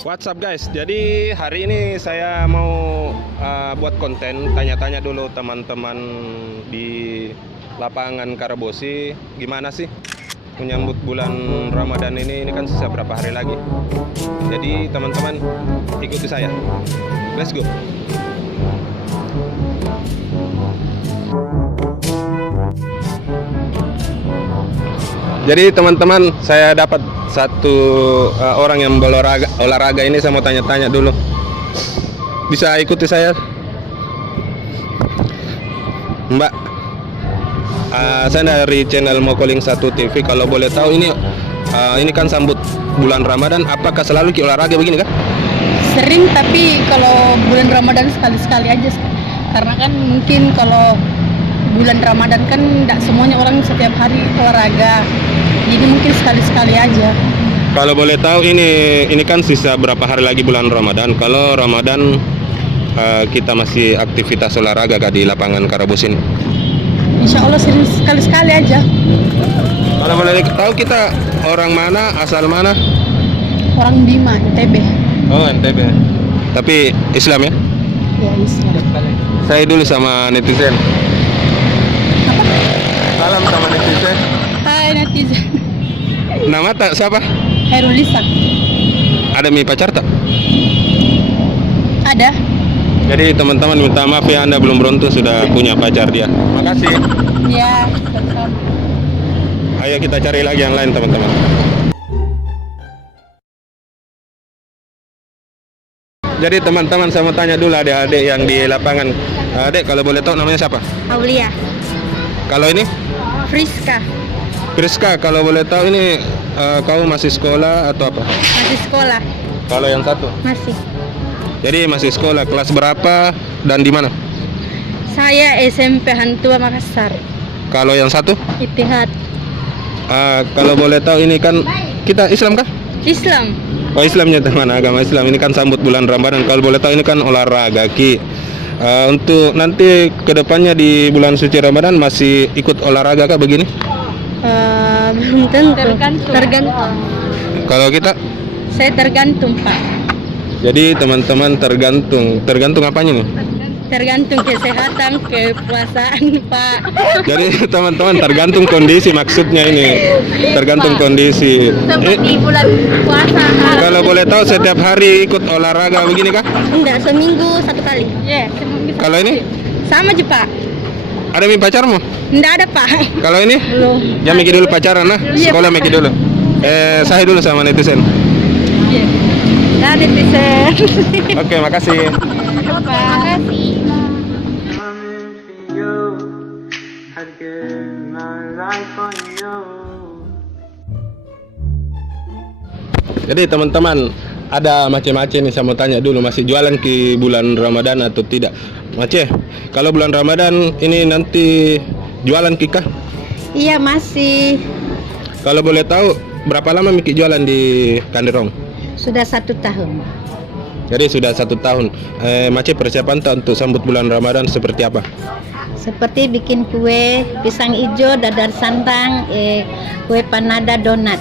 What's up guys, jadi hari ini saya mau buat konten tanya-tanya dulu teman-teman di lapangan Karabosi, gimana sih menyambut bulan Ramadan ini kan sisa berapa hari lagi. Jadi teman-teman ikuti saya, let's go. Jadi teman-teman, saya dapat satu orang yang olahraga ini. Saya mau tanya-tanya dulu. Bisa ikuti saya, Mbak? Saya dari channel Mokoling 1 TV. Kalau boleh tahu ini kan sambut bulan Ramadan, apakah selalu olahraga begini kan? Sering, tapi kalau bulan Ramadan sekali-sekali aja. Karena kan mungkin kalau bulan Ramadan kan tidak semuanya orang setiap hari olahraga. Jadi mungkin sekali-sekali aja. Kalau boleh tahu ini kan sisa berapa hari lagi bulan Ramadan. Kalau Ramadan kita masih aktivitas olahraga kah di lapangan Karabosi ini? Insya Allah sering sekali-sekali aja. Kalau boleh tahu kita orang mana, asal mana? Orang Bima, NTB. Oh, NTB. Tapi Islam ya? Ya, Islam. Saya dulu sama netizen. Salam sama netizen. Hai netizen. Nama tak siapa? Herulisa. Ada pacar tak? Ada. Jadi teman-teman minta maaf ya, Anda belum beruntung sudah punya pacar dia. Makasih. Ya, sama. Ayo kita cari lagi yang lain teman-teman. Jadi teman-teman, saya mau tanya dulu adik-adik yang di lapangan. Adik, kalau boleh tahu namanya siapa? Aulia. Kalau ini? Friska. Friska, kalau boleh tahu ini kau masih sekolah atau apa? Masih sekolah. Kalau yang satu? Masih. Jadi masih sekolah, kelas berapa dan di mana? Saya SMP Hantua Makassar. Kalau yang satu? Ittihad. Kalau boleh tahu ini kan kita Islam kah? Islam. Oh, Islamnya teman, agama Islam. Ini kan sambut bulan Ramadan. Kalau boleh tahu ini kan olahraga Ki. Untuk nanti kedepannya di bulan suci Ramadan masih ikut olahraga kah begini? Belum tentu. Tergantung. Kalau kita? Saya tergantung, Pak. Jadi teman-teman tergantung apanya nih? Tergantung kesehatan, kepuasaan, Pak. Jadi teman-teman tergantung kondisi, maksudnya ini tergantung kondisi. Seperti bulan puasa. Kalau boleh tahu setiap hari ikut olahraga begini kah? Enggak, seminggu satu kali. Iya, seminggu. Kalau ini? Sama aja, Pak. Ada pacarmu? Enggak ada, Pak. Kalau ini? Belum. Ya mikir dulu pacaran nah, Iya, sekolah Pak. mikir dulu. Saya dulu sama netizen. Iya. Nah, netizen. Oke, makasih. Makasih. Jadi teman-teman, ada macam-macam nih, saya mau tanya dulu, masih jualan ke bulan Ramadan atau tidak? Mace, kalau bulan Ramadan ini nanti jualan kikah? Iya, masih. Kalau boleh tahu berapa lama Miki jualan di Kanderong? Sudah 1 tahun. Jadi sudah 1 tahun. Mace, persiapan tak untuk sambut bulan Ramadan seperti apa? Seperti bikin kue pisang hijau, dadar santang, kue panada, donat.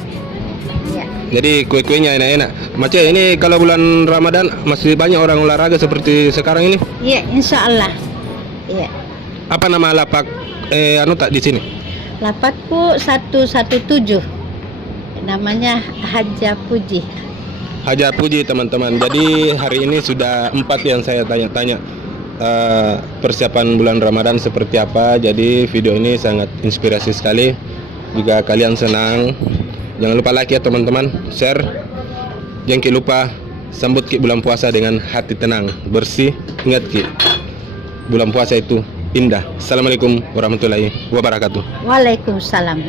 Ya. Jadi kue-kuenya enak-enak. Mace, ini kalau bulan Ramadan masih banyak orang olahraga seperti sekarang ini? Iya, insya Allah. Iya. Apa nama lapak tak di sini? Lapakku 117. Namanya Haja Puji. Haja Puji teman-teman. Jadi hari ini sudah 4 yang saya tanya-tanya persiapan bulan Ramadan seperti apa. Jadi video ini sangat inspirasi sekali. Jika kalian senang, jangan lupa like ya teman-teman, share. Jangan lupa sambut Ki bulan puasa dengan hati tenang, bersih. Ingat Ki, bulan puasa itu indah. Assalamualaikum warahmatullahi wabarakatuh. Waalaikumsalam.